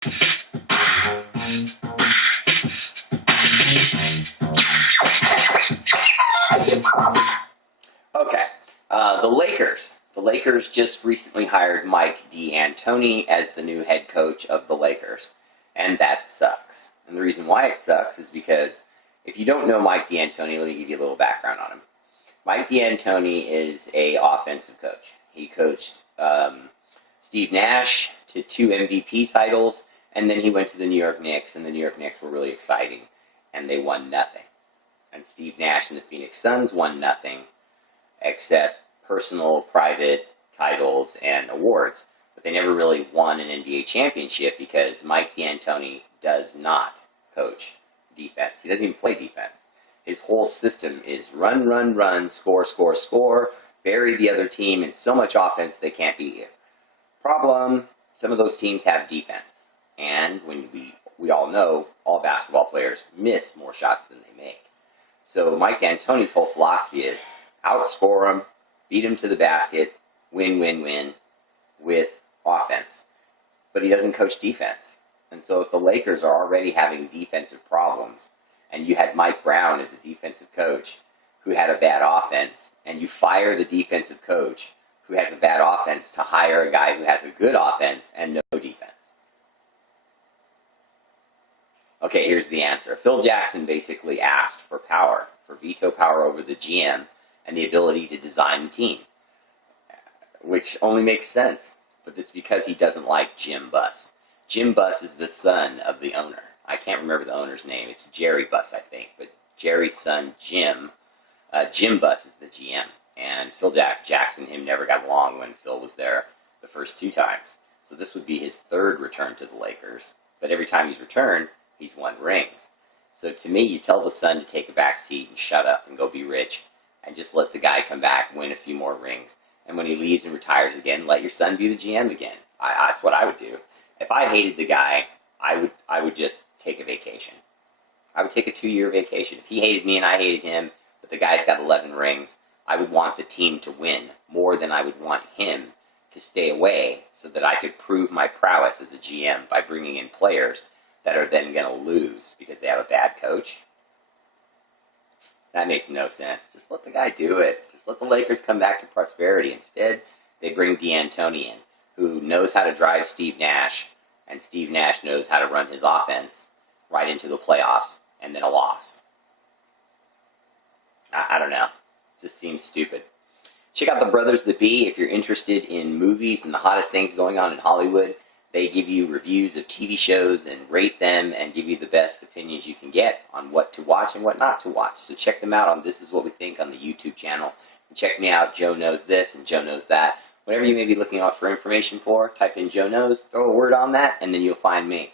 Okay, the Lakers. The Lakers just recently hired Mike D'Antoni as the new head coach of the Lakers, and that sucks. And the reason why it sucks is because if you don't know Mike D'Antoni, let me give you a little background on him. Mike D'Antoni is a offensive coach. He coached Steve Nash to 2 MVP titles, and then he went to the New York Knicks, and the New York Knicks were really exciting, and they won nothing. And Steve Nash and the Phoenix Suns won nothing except personal, private titles and awards. But they never really won an NBA championship because Mike D'Antoni does not coach defense. He doesn't even play defense. His whole system is run, run, run, score, score, score, bury the other team in so much offense they can't beat you. Problem, some of those teams have defense. And when we all know, all basketball players miss more shots than they make. So Mike D'Antoni's whole philosophy is outscore them, beat them to the basket, win, win, win with offense. But he doesn't coach defense. And so if the Lakers are already having defensive problems, and you had Mike Brown as a defensive coach who had a bad offense, and you fire the defensive coach who has a bad offense to hire a guy who has a good offense and no defense. Okay, here's the answer. Phil Jackson basically asked for power, for veto power over the GM and the ability to design the team, which only makes sense, but it's because he doesn't like Jim Buss. Jim Buss is the son of the owner. I can't remember the owner's name. It's Jerry Buss, I think, but Jerry's son, Jim Buss is the GM, and Phil Jackson and him never got along when Phil was there the first 2 times. So this would be his 3rd return to the Lakers, but every time he's returned, he's won rings. So to me, you tell the son to take a back seat and shut up and go be rich, and just let the guy come back, win a few more rings. And when he leaves and retires again, let your son be the GM again. That's what I would do. If I hated the guy, I would just take a vacation. I would take a 2-year vacation. If he hated me and I hated him, but the guy's got 11 rings, I would want the team to win more than I would want him to stay away so that I could prove my prowess as a GM by bringing in players that are then going to lose because they have a bad coach. That makes no sense. Just let the guy do it. Just let the Lakers come back to prosperity. Instead, they bring D'Antoni in, who knows how to drive Steve Nash, and Steve Nash knows how to run his offense right into the playoffs, and then a loss. I don't know. It just seems stupid. Check out the Brothers That Be if you're interested in movies and the hottest things going on in Hollywood. They give you reviews of TV shows and rate them and give you the best opinions you can get on what to watch and what not to watch. So check them out on This Is What We Think on the YouTube channel. And check me out, Joe Knows This and Joe Knows That. Whatever you may be looking out for information for, type in Joe Knows, throw a word on that, and then you'll find me.